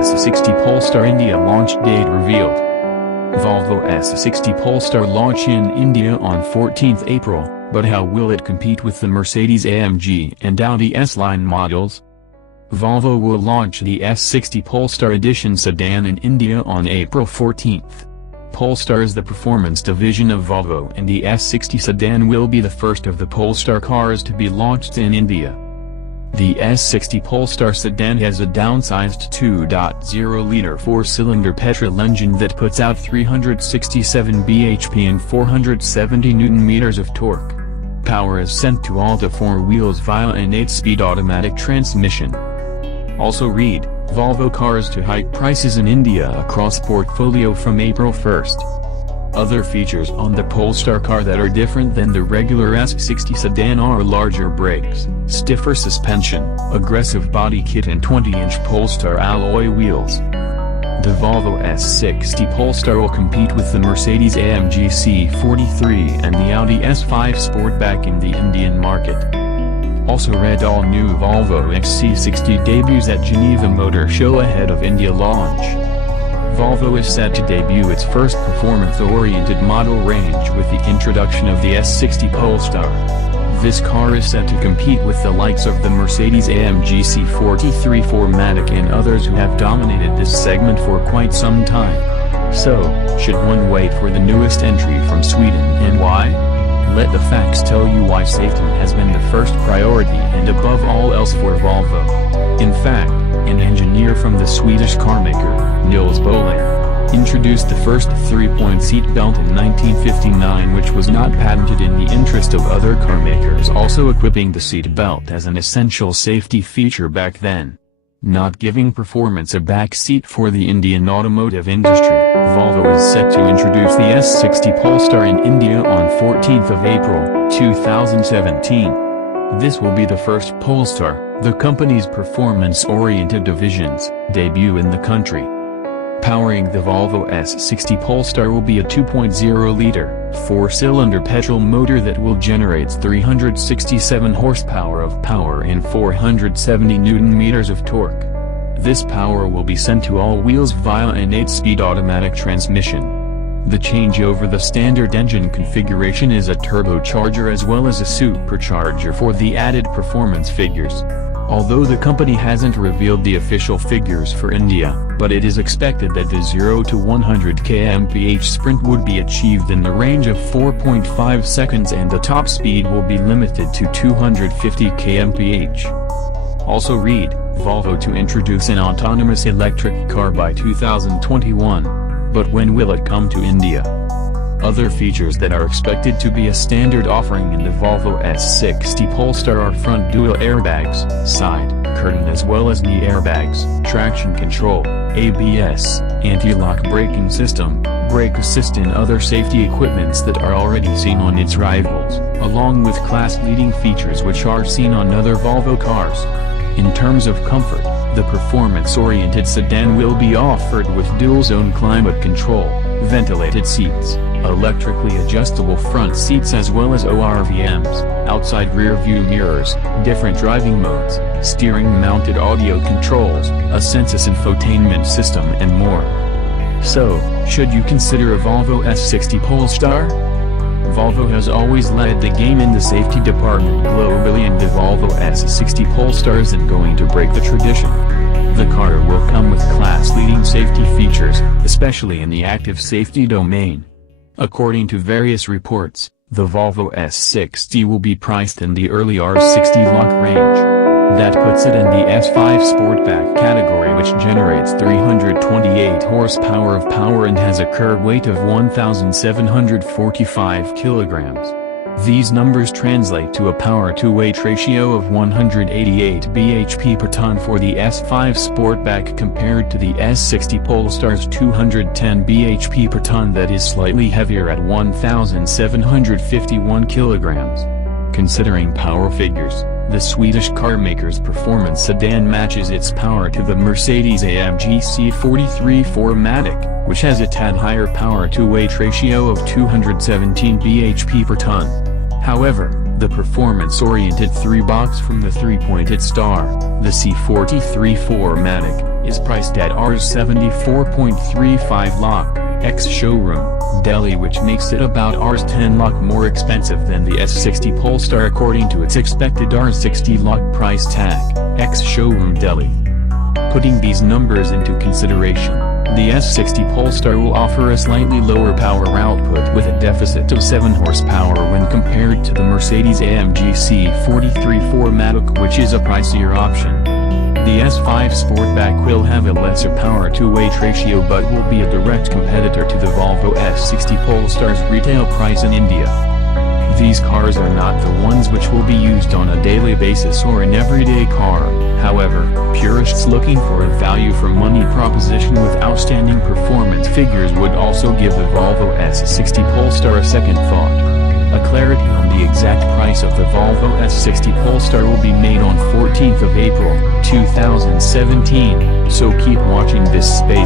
S60 Polestar India launch date revealed. Volvo S60 Polestar launch in India on 14th April, but how will it compete with the Mercedes-AMG and Audi S line models? Volvo will launch the S60 Polestar Edition sedan in India on April 14th. Polestar is the performance division of Volvo, and the S60 sedan will be the first of the Polestar cars to be launched in India. The S60 Polestar sedan has a downsized 2.0-liter four-cylinder petrol engine that puts out 367 bhp and 470 Nm of torque. Power is sent to all the four wheels via an 8-speed automatic transmission. Also read, Volvo Cars to hike prices in India across portfolio from April 1st. Other features on the Polestar car that are different than the regular S60 sedan are larger brakes, stiffer suspension, aggressive body kit and 20-inch Polestar alloy wheels. The Volvo S60 Polestar will compete with the Mercedes-AMG C43 and the Audi S5 Sportback in the Indian market. Also read, all new Volvo XC60 debuts at Geneva Motor Show ahead of India launch. Volvo is set to debut its first performance-oriented model range with the introduction of the S60 Polestar. This car is set to compete with the likes of the Mercedes-AMG C43 4MATIC and others who have dominated this segment for quite some time. So, should one wait for the newest entry from Sweden, and why? Let the facts tell you why safety has been the first priority and above all else for Volvo. In fact, an engineer from the Swedish carmaker, Nils Bohlin, introduced the first 3-point seat belt in 1959, which was not patented in the interest of other carmakers also equipping the seat belt as an essential safety feature back then. Not giving performance a back seat for the Indian automotive industry, Volvo is set to introduce the S60 Polestar in India on 14th of April, 2017. This will be the first Polestar, the company's performance-oriented division's debut in the country. Powering the Volvo S60 Polestar will be a 2.0-liter, four-cylinder petrol motor that will generate 367 horsepower of power and 470 Nm of torque. This power will be sent to all wheels via an 8-speed automatic transmission. The change over the standard engine configuration is a turbocharger as well as a supercharger for the added performance figures. Although the company hasn't revealed the official figures for India, but it is expected that the 0 to 100 kmph sprint would be achieved in the range of 4.5 seconds and the top speed will be limited to 250 kmph. Also read, Volvo to introduce an autonomous electric car by 2021. But when will it come to India? Other features that are expected to be a standard offering in the Volvo S60 Polestar are front dual airbags, side curtain as well as knee airbags, traction control, ABS, anti-lock braking system, brake assist and other safety equipments that are already seen on its rivals, along with class-leading features which are seen on other Volvo cars. In terms of comfort, the performance-oriented sedan will be offered with dual-zone climate control, ventilated seats, electrically adjustable front seats as well as ORVMs, outside rear-view mirrors, different driving modes, steering-mounted audio controls, a Sensus infotainment system and more. So, should you consider a Volvo S60 Polestar? Volvo has always led the game in the safety department globally, and the Volvo S60 Polestar isn't going to break the tradition. The car will come with class-leading safety features, especially in the active safety domain. According to various reports, the Volvo S60 will be priced in the early R60 lock range. That puts it in the S5 Sportback category, which generates 328 horsepower of power and has a curb weight of 1,745 kilograms. These numbers translate to a power-to-weight ratio of 188 bhp per ton for the S5 Sportback compared to the S60 Polestar's 210 bhp per ton that is slightly heavier at 1,751 kilograms. Considering power figures, the Swedish carmaker's performance sedan matches its power to the Mercedes-AMG C43 4MATIC, which has a tad higher power-to-weight ratio of 217 bhp per ton. However, the performance-oriented 3-box from the 3-pointed star, the C43 4MATIC, is priced at Rs 74.35 lakh, ex-showroom, Delhi, which makes it about Rs 10 lakh more expensive than the S60 Polestar according to its expected Rs 60 lakh price tag, ex-showroom Delhi. Putting these numbers into consideration, the S60 Polestar will offer a slightly lower power output with a deficit of 7 horsepower when compared to the Mercedes-AMG C43 4MATIC, which is a pricier option. The S5 Sportback will have a lesser power-to-weight ratio but will be a direct competitor to the Volvo S60 Polestar's retail price in India. These cars are not the ones which will be used on a daily basis or an everyday car. However, purists looking for a value-for-money proposition with outstanding performance figures would also give the Volvo S60 Polestar a second thought. A clarity on the exact price of the Volvo S60 Polestar will be made on 14th of April, 2017, so keep watching this space.